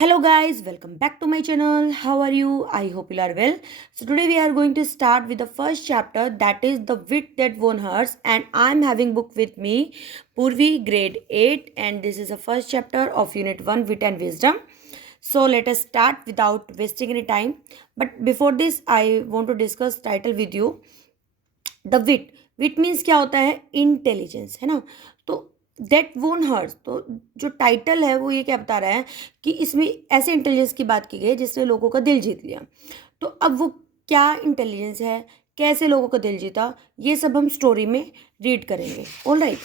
Hello guys, welcome back to my channel. How are you? I hope you are well. So today we are going to start with the first chapter, that is The Wit That Won Hearts, and I'm having book with me Purvi grade 8, and this is the first chapter of unit 1, Wit and Wisdom. So let us start without wasting any time. But before this I want to discuss title with you. The wit wit means क्या होता है, intelligence, है ना। तो that वोन hers, तो जो title है वो ये क्या बता रहा है कि इसमें ऐसे इंटेलिजेंस की बात की गई है जिसने लोगों का दिल जीत लिया। तो अब वो क्या इंटेलिजेंस है, कैसे लोगों का दिल जीता, ये सब हम स्टोरी में रीड करेंगे। All right,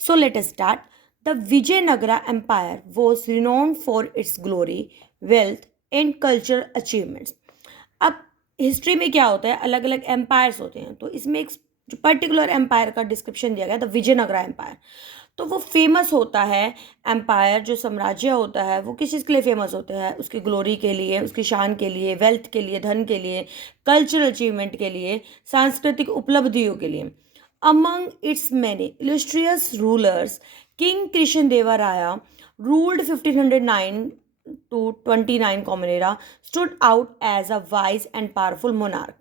so let us start. The Vijayanagara empire was renowned for its glory, wealth and cultural achievements. अब हिस्ट्री में क्या होता है, अलग अलग एम्पायर्स होते हैं, तो इसमें एक जो पर्टिकुलर एम्पायर का डिस्क्रिप्शन दिया गया, द विजयनगरा एम्पायर। तो वो फेमस होता है, एम्पायर जो साम्राज्य होता है वो किस चीज़ के लिए फेमस होता है, उसकी ग्लोरी के लिए, उसकी शान के लिए, वेल्थ के लिए, धन के लिए, कल्चरल अचीवमेंट के लिए, सांस्कृतिक उपलब्धियों के लिए। Among it's many illustrious rulers, king Krishna देवराया ruled 1509 to 29 common era, stood out as a wise and powerful monarch.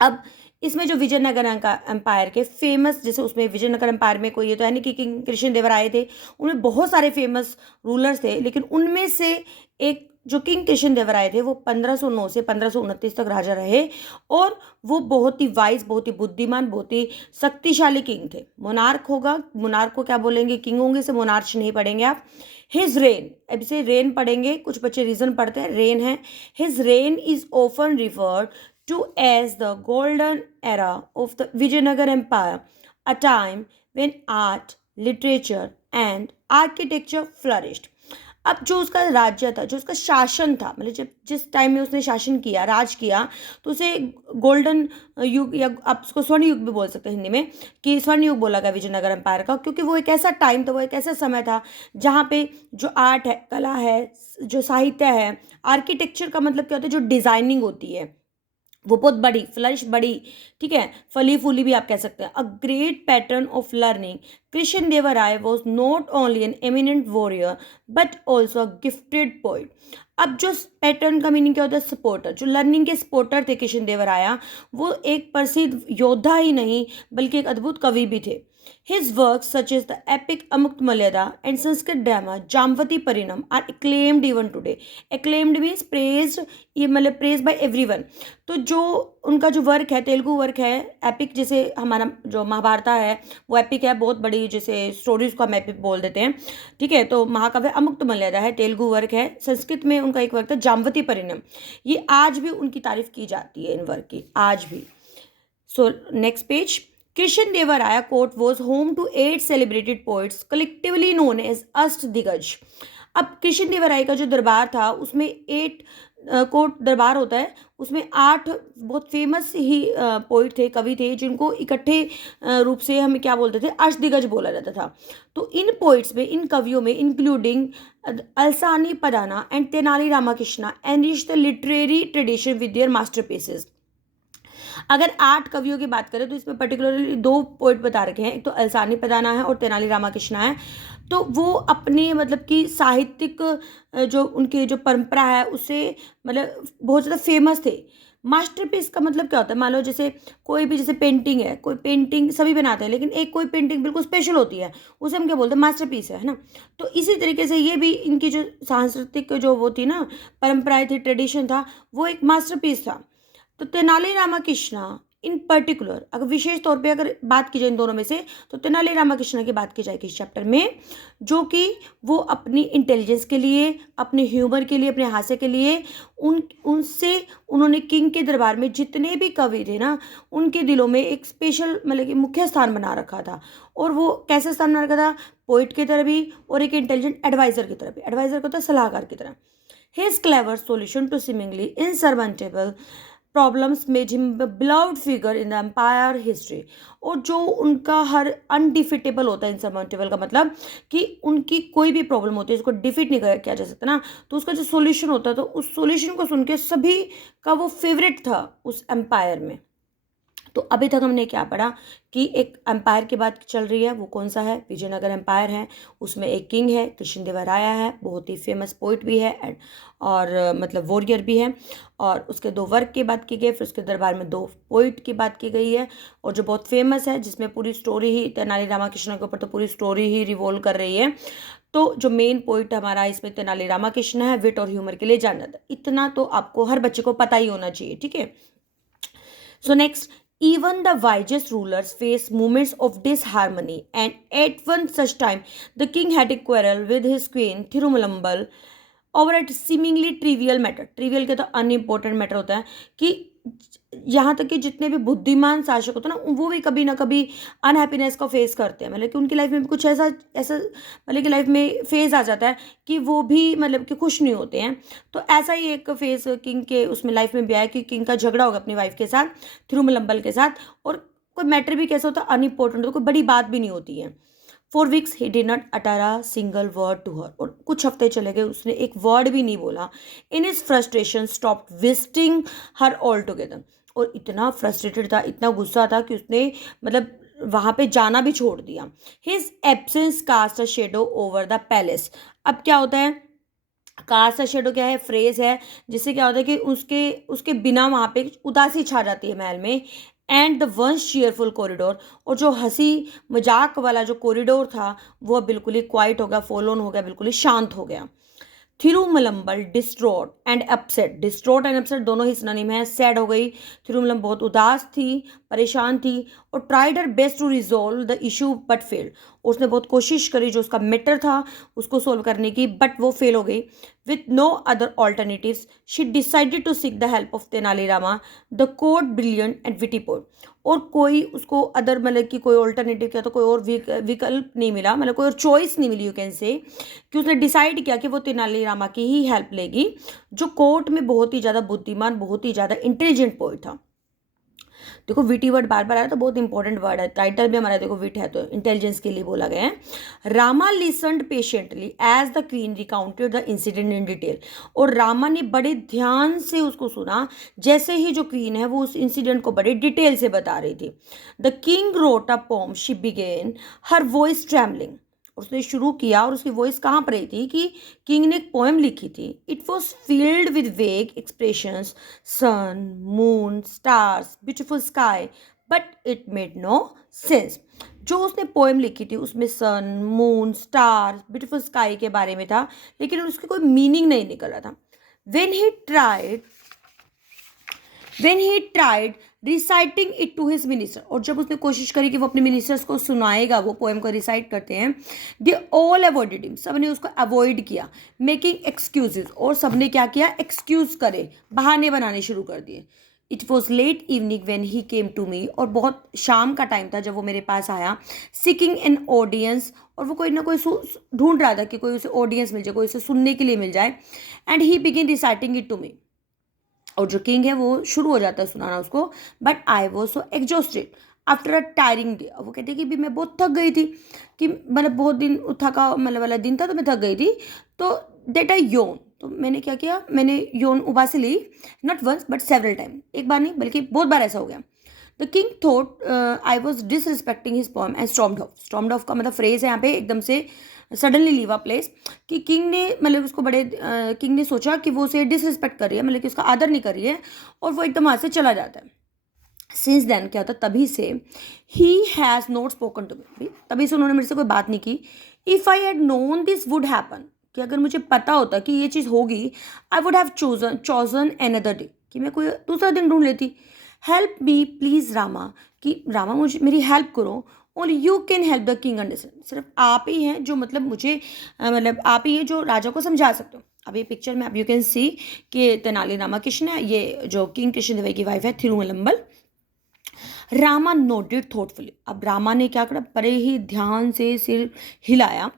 अब इसमें जो विजयनगर एम्पायर के फेमस, जैसे उसमें विजयनगर एम्पायर में कोई ये तो है नहीं कि किंग कृष्ण देवराय थे, उनमें बहुत सारे फेमस रूलर्स थे, लेकिन उनमें से एक जो किंग कृष्ण देवराय थे वो 1509 से 1529 तक राजा रहे, और वो बहुत ही वाइज, बहुत ही बुद्धिमान, बहुत ही शक्तिशाली किंग थे। मोनार्क होगा, मोनार्क को क्या बोलेंगे, किंग होंगे, से मोनार्च नहीं पढ़ेंगे आप। हिज रेन, अब इसे रेन पढ़ेंगे, कुछ बच्चे रीजन पढ़ते हैं, रेन है। His rain is often referred to as the golden era of the Vijayanagar Empire, a time when art, literature and architecture flourished. अब जो उसका राज्य था, जो उसका शासन था, मतलब जब जिस टाइम में उसने शासन किया, राज किया, तो उसे गोल्डन युग, या आप उसको स्वर्ण युग भी बोल सकते हैं हिंदी में, कि स्वर्ण युग बोला गया विजयनगर एम्पायर का, क्योंकि वो एक ऐसा टाइम था, वो एक ऐसा समय था जहाँ पे जो आर्ट है, कला है, जो साहित्य है, आर्किटेक्चर का मतलब क्या होता है, जो डिज़ाइनिंग होती है वो बहुत बड़ी, फ्लरिश बड़ी, ठीक है, फली फूली भी आप कह सकते हैं। A great pattern of learning, Krishna Devaraya was not only an eminent warrior but also a gifted poet. अब जो पैटर्न का मीनिंग क्या होता है, सपोर्टर, जो लर्निंग के सपोर्टर थे कृष्ण देवराया, वो एक प्रसिद्ध योद्धा ही नहीं बल्कि एक अद्भुत कवि भी थे। His works such as the epic Amukmalyada and Sanskrit drama Jamvati Parinam are acclaimed even today. Acclaimed means praised, ये मतलब praised by everyone। तो जो उनका जो वर्क है, तेलुगु वर्क है, एपिक, जैसे हमारा जो महाभारत है वो एपिक है, बहुत बड़ी, जैसे स्टोरीज को हम एपिक बोल देते हैं, ठीक है। तो महाकाव्य अमुक्तमाल्यदा है, तेलुगु वर्क है। संस्कृत में उनका एक वर्क था जाम्बती परिणम, ये आज भी उनकी तारीफ की जाती है इन वर्क की, आज भी। So next page. Krishna Devaraya court was home to 8 celebrated poets collectively known as Ashtadiggaja. अब कृष्ण देवराय का जो दरबार था उसमें 8 कोर्ट दरबार होता है, उसमें 8 बहुत फेमस ही पोइट थे, कवि थे, जिनको इकट्ठे रूप से हमें क्या बोलते थे, अष्टदिग्गज बोला जाता था। तो इन पोइट्स में, इन कवियों में, including Allasani Peddana and Tenali Ramakrishna enrich the literary tradition with their masterpieces. अगर 8 कवियों की बात करें तो इसमें पर्टिकुलरली 2 पोइट बता रखे हैं, एक तो अलसानी पदाना है और तेनाली रामाकृष्णा है। तो वो अपने मतलब कि साहित्यिक जो उनकी जो परंपरा है उससे मतलब बहुत ज़्यादा फेमस थे। मास्टरपीस का मतलब क्या होता है, मान लो जैसे कोई भी, जैसे पेंटिंग है, कोई पेंटिंग सभी बनाते हैं, लेकिन एक कोई पेंटिंग बिल्कुल स्पेशल होती है, उसे हम क्या बोलते हैं, मास्टरपीस है ना। तो इसी तरीके से ये भी इनकी जो सांस्कृतिक जो वो थी ना, परंपराएं थी, ट्रेडिशन था, वो एक मास्टरपीस था। तो तेनाली रामाकृष्णा इन पर्टिकुलर, अगर विशेष तौर पे अगर बात की जाए इन दोनों में से, तो तेनाली रामाकृष्णा की बात की जाएगी इस चैप्टर में, जो कि वो अपनी इंटेलिजेंस के लिए, अपने ह्यूमर के लिए, अपने हास्य के लिए, उनसे उन्होंने किंग के दरबार में जितने भी कवि थे ना, उनके दिलों में एक स्पेशल मतलब कि मुख्य स्थान बना रखा था। और वो कैसे स्थान बना रखा था, पोइट की तरह भी, और एक इंटेलिजेंट एडवाइजर की तरह भी। एडवाइजर को होता है सलाहकार की तरह। His clever solution to seemingly insurmountable problems made him beloved figure in the empire history. और जो उनका हर अनडिफिटेबल होता है, इनसर्माउंटेबल का मतलब कि उनकी कोई भी प्रॉब्लम होती है उसको डिफीट नहीं किया जा सकता ना, तो उसका जो सॉल्यूशन होता है, तो उस सॉल्यूशन को सुन के सभी का वो फेवरेट था उस एम्पायर में। तो अभी तक हमने क्या पढ़ा कि एक एम्पायर की बात चल रही है, वो कौन सा है, विजयनगर एम्पायर है। उसमें एक किंग है, कृष्णदेवराया है, बहुत ही फेमस पोइट भी है और मतलब वॉरियर भी है। और उसके 2 वर्क की बात की गई, फिर उसके दरबार में 2 पोइट की बात की गई है, और जो बहुत फेमस है, जिसमें पूरी स्टोरी ही तेनाली रामाकृष्ण के ऊपर तो पूरी स्टोरी ही रिवॉल्व कर रही है। तो जो मेन पॉइंट हमारा इसमें तेनाली रामाकृष्ण है, विट और ह्यूमर के लिए जाना जाता है। इतना तो आपको हर बच्चे को पता ही होना चाहिए, ठीक है। So next, even the wisest rulers face moments of disharmony, and at one such time, the king had a quarrel with his queen Thirumalambal over a seemingly trivial matter. Trivial के तो अनइम्पोर्टेंट मैटर होता है कि यहाँ तक कि जितने भी बुद्धिमान शासक होते हैं ना, वो भी कभी ना कभी अनहैप्पीनेस को फेस करते हैं। मतलब कि उनकी लाइफ में भी कुछ ऐसा ऐसा मतलब कि लाइफ में फेज आ जाता है कि वो भी मतलब कि खुश नहीं होते हैं। तो ऐसा ही एक फेज किंग के उसमें लाइफ में भी आया कि किंग का झगड़ा होगा अपनी वाइफ के साथ, थिरुमलम्बल के साथ, और कोई मैटर भी कैसा होता है अनइम्पोर्टेंट, तो कोई बड़ी बात भी नहीं होती है। For weeks he did not utter a single word to her, और कुछ हफ्ते चले गए, उसने एक वर्ड भी नहीं बोला। In his frustration stop visiting her all together, और इतना फ्रस्ट्रेटेड था, इतना गुस्सा था कि उसने मतलब वहाँ पे जाना भी छोड़ दिया। His absence cast a shadow over the palace. अब क्या होता है, कास्ट अ शेडो क्या है, फ्रेज है, जिससे क्या होता है कि उसके उसके बिना वहाँ पे उदासी छा जाती है महल में। And the ones cheerful corridor, और जो हंसी मजाक वाला जो कॉरिडोर था वो बिल्कुल ही क्वाइट हो गया, फॉलोन हो गया, बिल्कुल ही शांत हो गया। Thirumalambal distraught and upset, distraught and upset दोनों ही सिनोनिम है, सैड हो गई। थिरुमलम बहुत उदास थी, परेशान थी, और tried her best to resolve the issue but failed, उसने बहुत कोशिश करी जो उसका मैटर था उसको सोल्व करने की, बट वो फेल हो गई। With no other alternatives she decided to seek the help of Tenali Rama the court brilliant and witty poet, और कोई उसको अदर मतलब कि कोई ऑल्टरनेटिव क्या, तो कोई और विकल्प नहीं मिला, मतलब कोई और चॉइस नहीं मिली, यू कैन से, कि उसने डिसाइड किया कि वो तेनाली रामा की ही हेल्प लेगी, जो कोर्ट में बहुत ही ज़्यादा बुद्धिमान, बहुत ही ज़्यादा इंटेलिजेंट पोइट था। देखो विटी वर्ड बार बार आया तो बहुत इंपॉर्टेंट वर्ड है, टाइटल भी हमारा देखो विट है तो इंटेलिजेंस के लिए बोला गया है। Rama listened patiently as the queen recounted the incident in detail, और रामा ने बड़े ध्यान से उसको सुना जैसे ही जो क्वीन है वो उस इंसिडेंट को बड़े डिटेल से बता रही थी। The king wrote a poem, she began her voice travelling, उसने शुरू किया और उसकी वॉइस कहाँ पर रही थी कि किंग ने एक पोएम लिखी थी। It was filled with vague expressions, sun, moon, stars, beautiful sky, but it made no sense. जो उसने पोएम लिखी थी उसमें sun, moon, star, beautiful sky के बारे में था, लेकिन उसकी कोई मीनिंग नहीं निकल रहा था। When he tried reciting it to his minister, और जब उसने कोशिश करी कि वो अपने मिनिस्टर्स को सुनाएगा, वो पोएम को रिसाइट करते हैं, दे ऑल अवॉइडेड हिम, सब ने उसको अवॉइड किया, मेकिंग एक्सक्यूजेज, और सब ने क्या किया, एक्सक्यूज करे, बहाने बनाने शुरू कर दिए। It was late evening when he came to me, और बहुत शाम का टाइम था जब वो मेरे पास आया, सिकिंग एन ऑडियंस, और वो कोई ना कोई ढूंढ रहा था कि कोई उसे ऑडियंस मिल जाए, कोई उसे सुनने के लिए मिल जाए। And he begin reciting it to me, और जो किंग है वो शुरू हो जाता है सुनाना उसको, but I was so exhausted after a tiring day. वो कहते हैं कि भी मैं बहुत थक गई थी, कि मतलब बहुत दिन थका मतलब वाला दिन था तो मैं थक गई थी, तो डेट आई योन, तो मैंने क्या किया, मैंने योन उबासी ली, not once but several time, एक बार नहीं बल्कि बहुत बार ऐसा हो गया। The king thought I was disrespecting his poem and stormed off, stormed off का मतलब फ्रेज है यहाँ पे एकदम से सडनली लीव अ प्लेस, कि किंग ने मतलब उसको बड़े किंग ने सोचा कि वो उसे डिसरिस्पेक्ट कर रही है, मतलब कि उसका आदर नहीं कर रही है, और वो एकदम वहाँ से चला जाता है। सिंस देन क्या होता है, तभी से he has not spoken to me, तभी से उन्होंने मेरे से कोई बात नहीं की। If I had known this would happen, कि अगर मुझे पता होता कि ये चीज़ होगी, I would have chosen another day, कि मैं कोई दूसरा दिन ढूंढ लेती। हेल्प मी प्लीज़ रामा, कि रामा मुझे मेरी हेल्प करो, only you can help the king understand, सिर्फ आप ही हैं जो मतलब मुझे मतलब आप ही हैं जो राजा को समझा सकते हो। अब ये पिक्चर में आप यू कैन सी कि तेनाली रामाकृष्ण है, ये जो किंग कृष्णदेव की वाइफ है थिरुमलम्बल। रामा नोटेड थॉटफुली, अब रामा ने क्या करा, बड़े ही ध्यान से सिर हिलाया।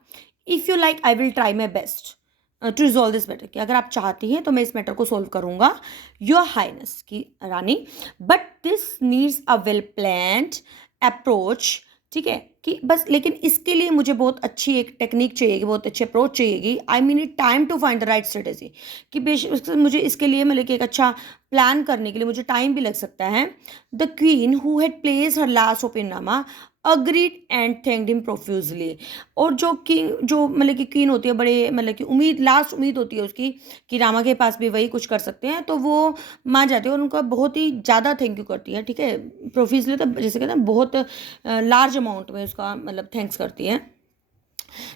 If you like I will try my best to resolve this matter, कि अगर आप चाहती हैं तो मैं इस मैटर को सोल्व करूंगा, योर हाइनेस की रानी, but this needs a well planned approach ठीक है, कि बस लेकिन इसके लिए मुझे बहुत अच्छी एक टेक्निक चाहिएगी, बहुत अच्छी अप्रोच चाहिएगी। I mean it time to find the right strategy, कि बेशक मुझे इसके लिए मतलब कि एक अच्छा प्लान करने के लिए मुझे टाइम भी लग सकता है। The queen who had place her last hope in Rama agreed and thanked him profusely. और जो किंग, जो मतलब कि क्वीन होती है, बड़े मतलब कि उम्मीद, लास्ट उम्मीद होती है उसकी कि रामा के पास भी वही कुछ कर सकते हैं, तो वो मान जाती है और उनका बहुत ही ज़्यादा थैंक यू करती है। ठीक है, प्रोफ्यूजली तो जैसे कहते हैं बहुत लार्ज अमाउंट में उसका मतलब थैंक्स करती है।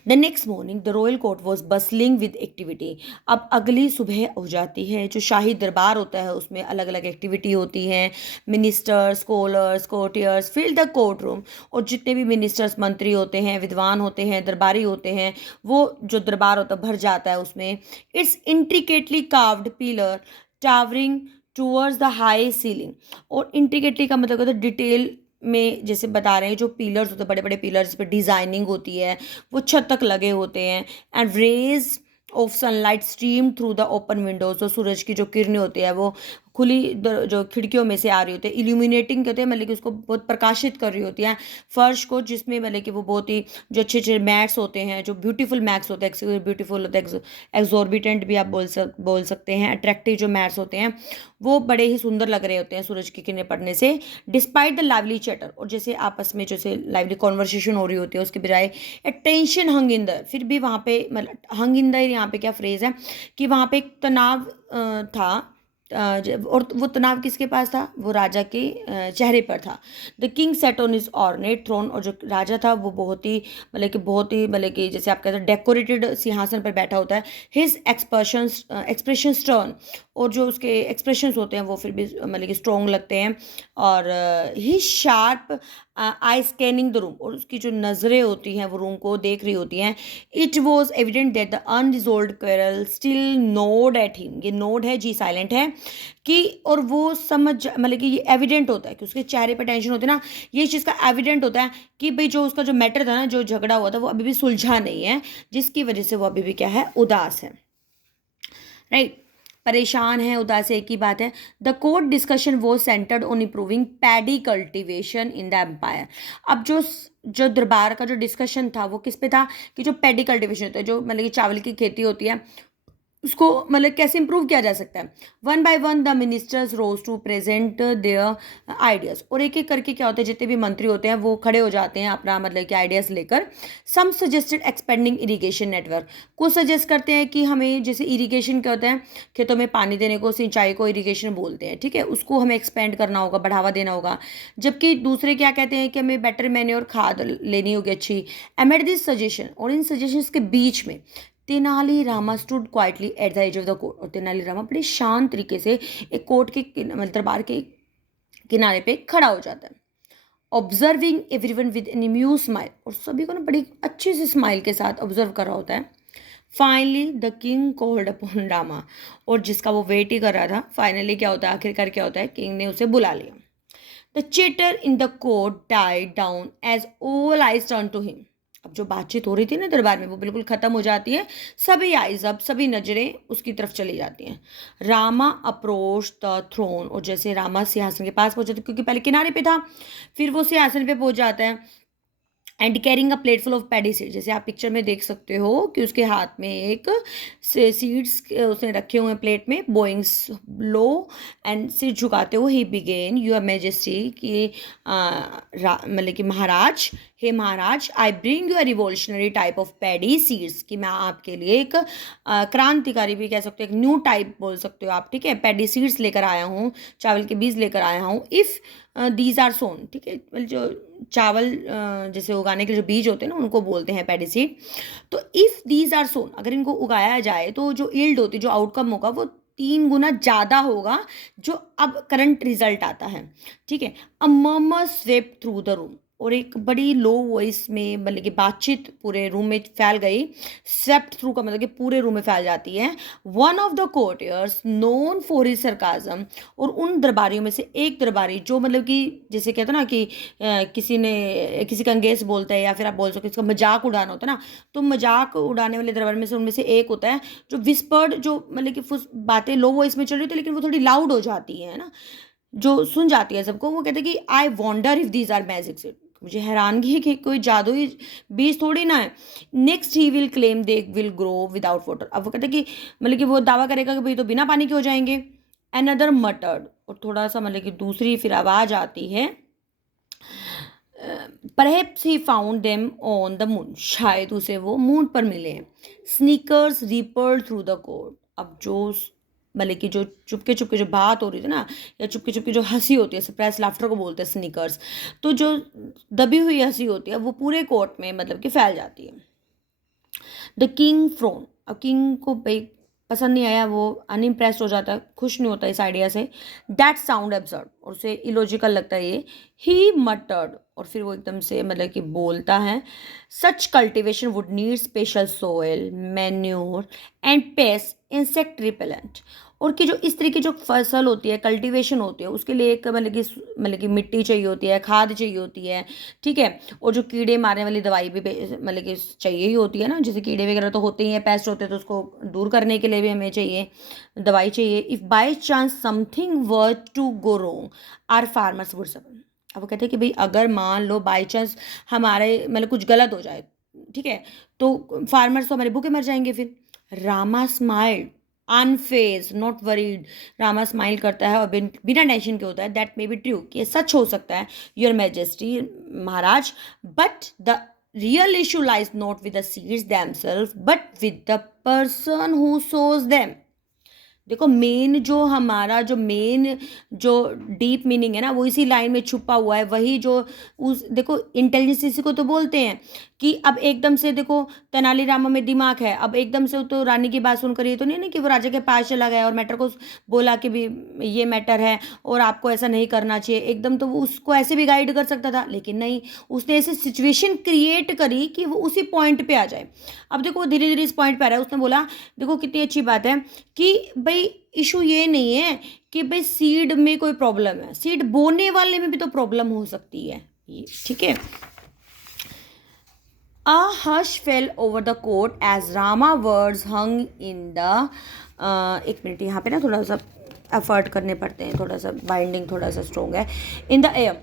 The next morning the royal court was bustling with activity. अब अगली सुबह हो जाती है, जो शाही दरबार होता है उसमें अलग अलग एक्टिविटी होती हैं। Ministers, scholars, courtiers fill the court room. और जितने भी मिनिस्टर्स, मंत्री होते हैं, विद्वान होते हैं, दरबारी होते हैं, वो जो दरबार होता है भर जाता है उसमें। It's intricately carved pillar towering towards the high ceiling. और इंट्रिकेटली का मतलब होता है डिटेल में, जैसे बता रहे हैं, जो पिलर्स होते हैं, बड़े बड़े पिलर्स पे डिजाइनिंग होती है, वो छत तक लगे होते हैं। And rays of sunlight stream through the open windows. तो सूरज की जो किरणें होती है वो खुली जो खिड़कियों में से आ रही होती है। इल्यूमिनेटिंग कहते हैं, मतलब कि उसको बहुत प्रकाशित कर रही होती है फर्श को, जिसमें मतलब कि वो बहुत ही जो अच्छे अच्छे मैट्स होते हैं, जो ब्यूटीफुल मैट्स होते हैं, ब्यूटीफुल होते हैं, एक्सॉर्बिटेंट भी आप बोल सकते हैं, अट्रैक्टिव जो मैट्स होते हैं वो बड़े ही सुंदर लग रहे होते हैं सूरज की किरणें पड़ने से। डिस्पाइट द लाइवली चैटर, और जैसे आपस में जैसे लाइवली कॉन्वर्सेशन हो रही होती है उसके बजाय टेंशन हंग इन दर, फिर भी वहाँ पे मतलब हंग इन दर यहाँ पे क्या फ्रेज है कि वहाँ पे एक तनाव था। और वो तनाव किसके पास था? वो राजा के चेहरे पर था। The king sat on his ornate throne, और जो राजा था वो बहुत ही मतलब कि जैसे आप कहते हैं डेकोरेटेड सिंहासन पर बैठा होता है। हिज एक्सप्रेशन स्टर्न, और जो उसके एक्सप्रेशंस होते हैं वो फिर भी मतलब कि स्ट्रॉन्ग लगते हैं। और he sharp eye scanning the room, और उसकी जो नज़रें होती हैं वो रूम को देख रही होती हैं। It was evident that the unresolved quarrel still node at him, ये नोड है जी, साइलेंट है कि, और वो समझ मतलब कि ये एविडेंट होता है कि उसके चेहरे पर टेंशन होती है ना, ये चीज़ का एविडेंट होता है कि भाई जो उसका जो मैटर था ना, जो झगड़ा हुआ था, वो अभी भी सुलझा नहीं है, जिसकी वजह से वो अभी भी क्या है, उदास है। राइट, परेशान है, उदास है, एक ही बात है। The court discussion was centred on improving paddy cultivation in the empire. अब जो दरबार का जो डिस्कशन था वो किस पे था कि जो पैडी कल्टिवेशन होता है, जो मतलब कि चावल की खेती होती है, उसको मतलब कैसे इंप्रूव किया जा सकता है। One by one the ministers rose to present their ideas, और एक एक करके क्या होता है, जितने भी मंत्री होते हैं वो खड़े हो जाते हैं अपना मतलब कि आइडियाज़ लेकर। सम सजेस्टेड एक्सपेंडिंग इरिगेशन नेटवर्क, कुछ सजेस्ट करते हैं कि हमें, जैसे इरिगेशन क्या होता है, खेतों में पानी देने को, सिंचाई को इरिगेशन बोलते हैं, ठीक है, उसको हमें एक्सपेंड करना होगा, बढ़ावा देना होगा। जबकि दूसरे क्या कहते हैं कि हमें बेटर मैन्योर खाद लेनी होगी अच्छी। एमेड दिस सजेशन, और इन सजेशंस के बीच में Tenali Rama stood quietly at the edge of the court, और तेनाली रामा बड़े शांत तरीके से एक कोर्ट के मतलब दरबार के किनारे पे खड़ा हो जाता है। Observing everyone with an amused smile, और सभी को ना बड़ी अच्छी सी स्माइल के साथ ऑब्जर्व कर रहा होता है। Finally the king called upon Rama, और जिसका वो वेट ही कर रहा था, फाइनली क्या होता है, आखिरकार क्या होता है, किंग ने उसे बुला लिया। The chatter in the court died down as all eyes turn to him. अब जो बातचीत हो रही थी ना दरबार में वो बिल्कुल खत्म हो जाती है, सभी आइज, अब सभी नजरें उसकी तरफ चली जाती हैं। रामा अप्रोच द थ्रोन, और जैसे रामा सिंहासन के पास पहुंचा था, क्योंकि पहले किनारे पे था, फिर वो सिंहासन पे पहुंच जाता है। And carrying a plate full of paddy seeds, जैसे आप पिक्चर में देख सकते हो कि उसके हाथ में एक सीड्स उसने रखे हुए हैं प्लेट में। बोइंग्स लो एंड सिर झुकाते हुए ही बिगेन यूर मेजेस्टी, कि मतलब कि महाराज, हे महाराज, I bring you a revolutionary type of paddy seeds, कि मैं आपके लिए एक क्रांतिकारी भी कह सकते हो, एक न्यू टाइप बोल सकते हो आप, ठीक है, पैडी सीड्स लेकर आया हूँ, चावल के बीज लेकर आया हूँ। इफ़ दीज आर सोन, ठीक है, मतलब जो चावल जैसे उगाने के जो बीज होते हैं ना उनको बोलते हैं पैडी सीड। तो इफ़ दीज आर सोन, अगर इनको उगाया जाए तो जो यील्ड होती है, जो आउटकम होगा, वो 3 गुना ज़्यादा होगा जो अब करंट रिजल्ट आता है। ठीक है, a murmur swept through the room, और एक बड़ी लो वॉइस में मतलब कि बातचीत पूरे रूम में फैल गई। स्वेप्ट थ्रू का मतलब कि पूरे रूम में फैल जाती है। One of the courtiers known for his sarcasm, और उन दरबारियों में से एक दरबारी जो मतलब कि जैसे कहते हैं ना कि किसी का अंगेज बोलता है, या फिर आप बोल सकते हो इसका मजाक उड़ाना होता है ना, तो मजाक उड़ाने वाले दरबार में से उनमें से एक होता है जो विस्पर्ड, जो मतलब कि बातें लो वॉइस में चल रही होती है लेकिन वो थोड़ी लाउड हो जाती है ना, जो सुन जाती है सबको। वो कहते हैं कि I wonder if these are magic seed, मुझे हैरानगी है कि कोई जादुई बीज थोड़ी ना है। Next he will claim they will grow without water. अब वो कहते हैं कि मतलब कि वो दावा करेगा कि भाई तो बिना पानी के हो जाएंगे। अनदर मटर्ड, और थोड़ा सा मतलब कि दूसरी फिर आवाज़ आती है, perhaps he found them on the moon, शायद उसे वो मून पर मिले हैं। Sniggers rippled through the court. अब जो मतलब कि जो चुपके चुपके जो बात हो रही थी ना, या चुपके चुपके जो हंसी होती है, सप्रेस लाफ्टर को बोलते हैं स्नीकर्स, तो जो दबी हुई हंसी होती है वो पूरे कोर्ट में मतलब कि फैल जाती है। द किंग फ्रोन, अब किंग को भाई पसंद नहीं आया, वो अनइम्प्रेस्ड हो जाता है, खुश नहीं होता इस आइडिया से। दैट साउंड एब्सर्ड, और उसे इलॉजिकल लगता है ये। ही मटर्ड, और फिर वो एकदम से मतलब कि बोलता है, such cultivation would need special soil manure and pest insect repellent. और कि जो इस तरह की जो फसल होती है, कल्टीवेशन होती है, उसके लिए एक मतलब कि मिट्टी चाहिए होती है, खाद चाहिए होती है, ठीक है। और जो कीड़े मारने वाली दवाई भी मतलब कि चाहिए ही होती है ना, जैसे कीड़े वगैरह तो होते ही हैं, पेस्ट होते हैं, तो उसको दूर करने के लिए भी हमें चाहिए दवाई चाहिए। If by chance something were to go wrong our farmers would suffer. अब वो कहते हैं कि भाई अगर मान लो बाई चांस हमारे मतलब कुछ गलत हो जाए, ठीक है, तो फार्मर्स तो हमारे भूखे मर जाएंगे फिर। Rama smiled unfazed not worried. Rama smile करता है और बिना टेंशन के होता है। दैट मे बी ट्रू, कि ये सच हो सकता है your majesty, Maharaj, but the real issue lies not with the seeds themselves but with the person who shows them. देखो मेन जो हमारा जो मेन जो डीप मीनिंग है ना, वो इसी लाइन में छुपा हुआ है। वही जो उस देखो इंटेलिजेंस इसी को तो बोलते हैं कि अब एकदम से देखो तेनालीरामा में दिमाग है, अब एकदम से तो रानी की बात सुनकर ये तो नहीं ना कि वो राजा के पास चला गया और मैटर को बोला कि भी ये मैटर है और आपको ऐसा नहीं करना चाहिए। एकदम तो वो उसको ऐसे भी गाइड कर सकता था, लेकिन नहीं, उसने ऐसी सिचुएशन क्रिएट करी कि वो उसी पॉइंट पे आ जाए। अब देखो वो धीरे धीरे इस पॉइंट पे आ रहा है। उसने बोला, देखो कितनी अच्छी बात है कि भाई इशू ये नहीं है कि भाई सीड में कोई प्रॉब्लम है, सीड बोने वाले में भी तो प्रॉब्लम हो सकती है, ये ठीक है। A hush fell over the court as Rama words hung in the एक मिनट, यहाँ पे ना थोड़ा सा एफर्ट करने पड़ते हैं, थोड़ा सा बाइंडिंग थोड़ा सा स्ट्रॉन्ग है। इन द एयर,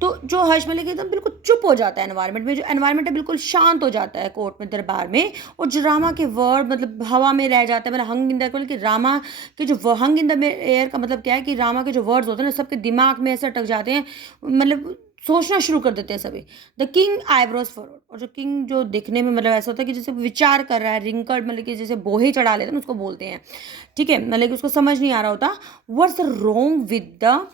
तो जो हर्ष मतलब कि एकदम बिल्कुल चुप हो जाता है एनवायरनमेंट में, जो एनवायरनमेंट है बिल्कुल शांत हो जाता है कोर्ट में, दरबार में। और जो रामा के वर्ड मतलब हवा में रह जाता है, मतलब हंग इन द, कि रामा के जो हंग इन द एयर का मतलब क्या है कि रामा के जो वर्ड्स होते हैं ना, सबके दिमाग में ऐसे अटक जाते हैं, मतलब सोचना शुरू कर देते हैं सभी। द किंग आईब्रोज फॉरवर्ड, और जो किंग जो दिखने में मतलब ऐसा होता है कि जैसे विचार कर रहा है, रिंकर्ड मतलब कि जैसे बोहे चढ़ा लेते हैं ना, उसको बोलते हैं, ठीक है, मतलब कि उसको समझ नहीं आ रहा होता। What's wrong with the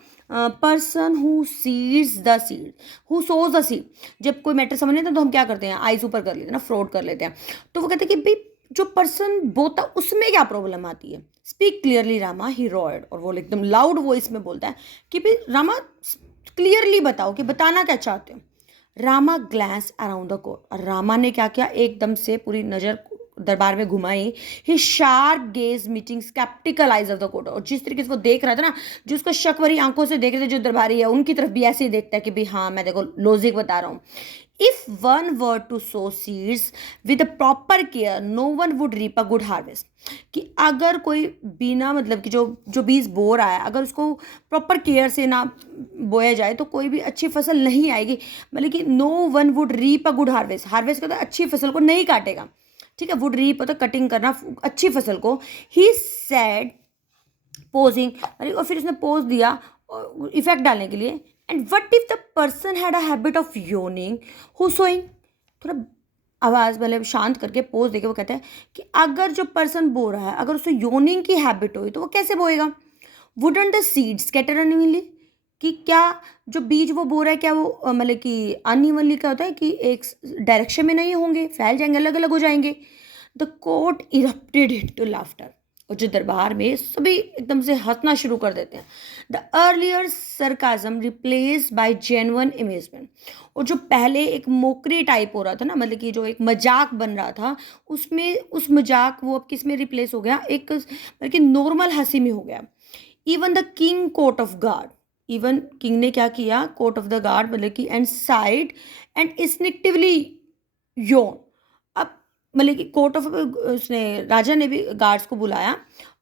person who seeds the seed, who shows the seed. जब कोई मैटर समझ नहीं आता तो हम क्या करते हैं, आइज ऊपर कर लेते हैं ना, फ्रॉड कर लेते हैं। तो वो कहते हैं कि भाई जो पर्सन बोता उसमें क्या प्रॉब्लम आती है। स्पीक क्लियरली रामा, ही रॉयड, और वो एकदम लाउड वॉइस में बोलता है कि भाई रामा क्लियरली बताओ कि बताना क्या चाहते हो। Rama glance around the court, और रामा ने क्या किया, एकदम से पूरी नज़र दरबार में घुमाई। He sharp gaze meeting sceptical eyes of the court, और जिस तरीके से वो देख रहा था ना, जो उसको शक भरी आंखों से देख रहे थे जो दरबारी है, उनकी तरफ भी ऐसे ही देखता है कि भाई हाँ मैं देखो लॉजिक बता रहा हूँ। If one were to sow seeds with proper care no one would reap a good harvest. कि अगर कोई बिना मतलब कि जो जो बीज बो रहा है, अगर उसको प्रॉपर केयर से ना बोया जाए तो कोई भी अच्छी फसल नहीं आएगी। मतलब कि no one would reap a good harvest, harvest का तो अच्छी फसल को नहीं काटेगा, ठीक है, वुड रीप होता कटिंग करना अच्छी फसल को। ही सेड पोजिंग, अरे और फिर उसने पोज दिया इफेक्ट डालने के लिए। And what if the person had a habit of yawning who sowing. थोड़ा आवाज़ मतलब शांत करके पोज देके वो कहता है कि अगर जो पर्सन बो रहा है, अगर उसे योनिंग की हैबिट हुई तो वो कैसे बोएगा। Wouldn't the seed scatter unevenly, कि क्या जो बीज वो बो रहा है क्या वो मतलब कि अनइवनली क्या होता है कि एक डायरेक्शन में नहीं होंगे, फैल जाएंगे, अलग अलग हो जाएंगे। The court erupted into laughter, और जो दरबार में सभी एकदम से हंसना शुरू कर देते हैं। The earlier sarcasm replace by genuine amazement, और जो पहले एक मोकरी टाइप हो रहा था ना, मतलब कि जो एक मजाक बन रहा था, उसमें उस मजाक वो अब किस में रिप्लेस हो गया, एक मतलब कि नॉर्मल हंसी में हो गया। Even the king court of guard, even king ने क्या किया, कोर्ट ऑफ द गार्ड मतलब कि एंड साइड एंड इंस्टिंक्टिवली योन। अब मतलब कि कोर्ट ऑफ उसने राजा ने भी गार्ड्स को बुलाया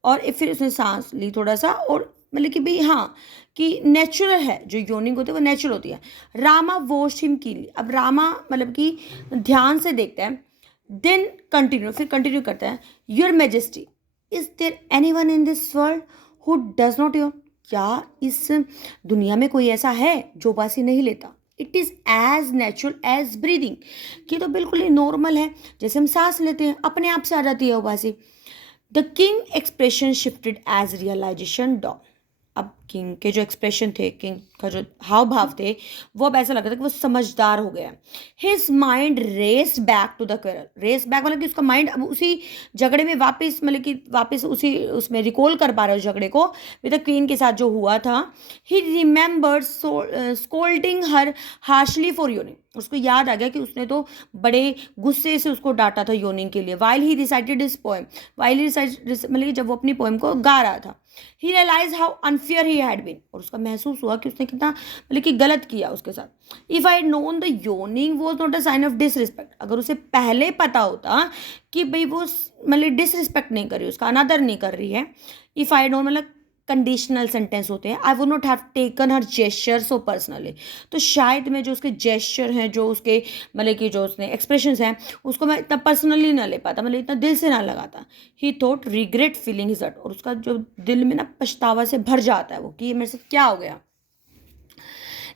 और फिर उसने सांस ली थोड़ा सा, और मतलब कि भाई हाँ कि नेचुरल है, जो योनिंग होती है वो नेचुरल होती है। रामा वॉश्ड हिम कीनली, अब रामा मतलब कि ध्यान से देखता है, देन कंटिन्यू, फिर कंटिन्यू करता है, your majesty is there anyone in this world who does not yawn, क्या इस दुनिया में कोई ऐसा है जो उबासी नहीं लेता? It is as natural as breathing, ये तो बिल्कुल ही नॉर्मल है, जैसे हम सांस लेते हैं अपने आप से आ जाती है उबासी। The king expression shifted as realisation dawn, अब किंग के जो एक्सप्रेशन थे, किंग का जो हाव भाव थे, वो अब ऐसा लग रहा था कि वो समझदार हो गया। His mind raced back to the quarrel, race back मतलब कि उसका माइंड अब उसी झगड़े में वापस, मतलब कि वापस उसी उसमें रिकॉल कर पा रहा है उस झगड़े को विद द क्वीन के साथ जो हुआ था। He remembered scolding her harshly for yawning, उसको याद आ गया कि उसने तो बड़े गुस्से से उसको डांटा था योनिंग के लिए। While he recited his poem, while he मतलब कि जब वो अपनी पोएम को गा रहा था। He realise how unfair he had been, और उसका महसूस हुआ कि उसने कितना मतलब कि गलत किया उसके साथ। If I known the yawning was not a sign of disrespect, अगर उसे पहले पता होता कि भाई वो मतलब डिसरिस्पेक्ट नहीं कर रही, उसका अनादर नहीं कर रही है। इफ आई नोन मतलब कंडीशनल सेंटेंस होते हैं, I would not have taken her gesture so personally, तो शायद मैं जो उसके जेस्चर हैं, जो उसके मतलब कि जो उसने एक्सप्रेशंस हैं, उसको मैं इतना पर्सनली ना ले पाता, मतलब इतना दिल से ना लगाता। He thought regret feeling his heart, और उसका जो दिल में ना पछतावा से भर जाता है वो कि ये मेरे साथ क्या हो गया।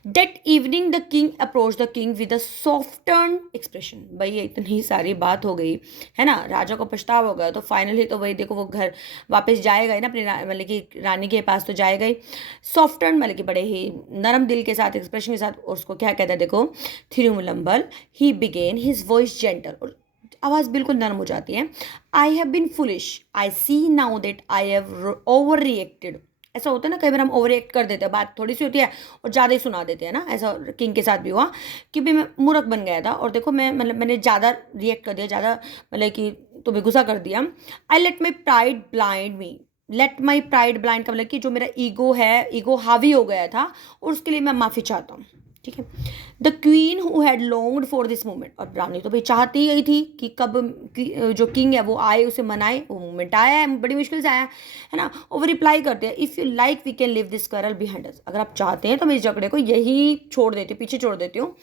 That evening the king approach the king with a soften expression, भाई ये इतनी सारी बात हो गई है ना, राजा को पछतावा हो गया, तो फाइनली तो वही देखो वो घर वापस जाएगा ही ना अपनी मतलब कि रानी के पास तो जाएगा ही। सॉफ्टन मतलब कि बड़े ही नरम दिल के साथ, एक्सप्रेशन के साथ, और उसको क्या कहता है देखो, Thirumalambal, he began his voice gentle, और आवाज़ बिल्कुल नरम हो जाती है। I have been foolish, I see now that I have overreacted, ऐसा होता है ना कई बार हम ओवर एक्ट कर देते हैं, बात थोड़ी सी होती है और ज़्यादा ही सुना देते हैं ना, ऐसा किंग के साथ भी हुआ कि भाई मैं मूर्ख बन गया था, और देखो मैं मतलब मैंने ज़्यादा रिएक्ट कर दिया, ज़्यादा मतलब कि तुम्हें गुस्सा कर दिया। I let my pride blind me, let my pride blind का मतलब कि जो मेरा ईगो है, ईगो हावी हो गया था, और उसके लिए मैं माफ़ी चाहता हूँ। ठीक है। The queen who had longed for this moment, और रानी तो भाई चाहती ही थी कि कब जो किंग है वो आए, उसे मनाए, वो मोमेंट आया है, बड़ी मुश्किल से आया है ना। और वो रिप्लाई करते हैं, if you like we can leave this quarrel behind us, अगर आप चाहते हैं तो मैं इस झगड़े को यही छोड़ देती हूँ, पीछे छोड़ देती हूँ।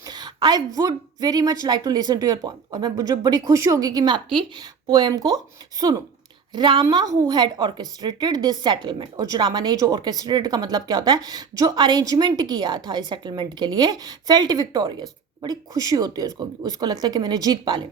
I would very much like to listen to your poem, और मैं मुझे बड़ी खुशी होगी कि मैं आपकी पोएम को सुनूँ। Rama who had orchestrated this settlement, और जो रामा ने जो ऑर्केस्ट्रेटेड का मतलब क्या होता है, जो अरेंजमेंट किया था इस सेटलमेंट के लिए, फेल्ट विक्टोरियस, बड़ी खुशी होती है उसको, उसको लगता है कि मैंने जीत पा ली।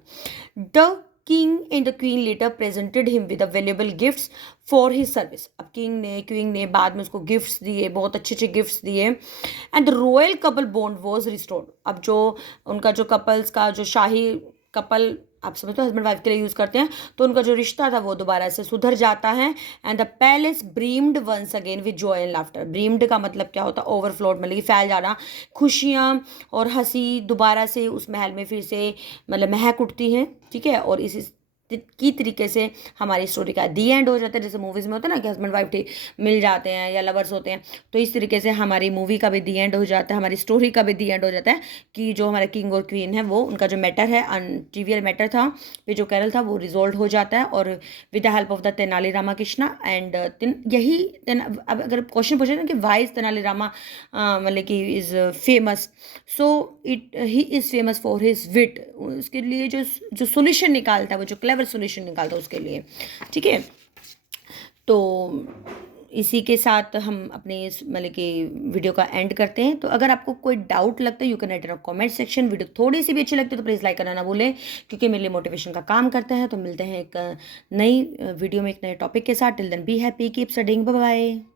The king and the queen later presented him with valuable gifts for his service, अब किंग ने क्वीन ने बाद में उसको गिफ्ट्स दिए, बहुत अच्छे अच्छे गिफ्ट्स दिए। And the royal couple bond was restored, अब जो उनका जो कपल्स का जो शाही कपल आप समझते हो हस्बैंड वाइफ के लिए यूज़ करते हैं, तो उनका जो रिश्ता था वो दोबारा से सुधर जाता है। And the palace brimmed once again with joy and laughter, brimmed का मतलब क्या होता है, ओवरफ्लोड, मतलब कि फैल जाना, खुशियाँ और हंसी दोबारा से उस महल में फिर से मतलब महक उठती हैं। ठीक है, और इसी की तरीके से हमारी स्टोरी का दी एंड हो जाता है, जैसे मूवीज़ में होता है ना कि हस्बैंड वाइफ मिल जाते हैं या लवर्स होते हैं, तो इस तरीके से हमारी मूवी का भी दी एंड हो जाता है, हमारी स्टोरी का भी दी एंड हो जाता है कि जो हमारा किंग और क्वीन है वो उनका जो मैटर है, अनट्रिवियल मैटर था, वे जो कैरल था वो रिजोल्व हो जाता है, और with the help of the Tenali Rama Krishna and यही अब अगर क्वेश्चन पूछे ना कि वाई इज तेनाली रामा मतलब कि is famous, so he is famous for his wit, उसके लिए जो जो सोल्यूशन निकालता है, वो जो क्लेवर सोल्यूशन निकालता है उसके लिए। ठीक है, तो इसी के साथ हम अपने इस मतलब कि वीडियो का एंड करते हैं। तो अगर आपको कोई डाउट लगता है you can write in comment section, video थोड़ी सी भी अच्छी लगती है तो प्लीज़ लाइक करना ना भूलें, क्योंकि मेरे लिए मोटिवेशन का काम करता है। तो मिलते हैं एक नई वीडियो में एक नए टॉपिक के साथ। Till then be happy, keep studying, bye bye.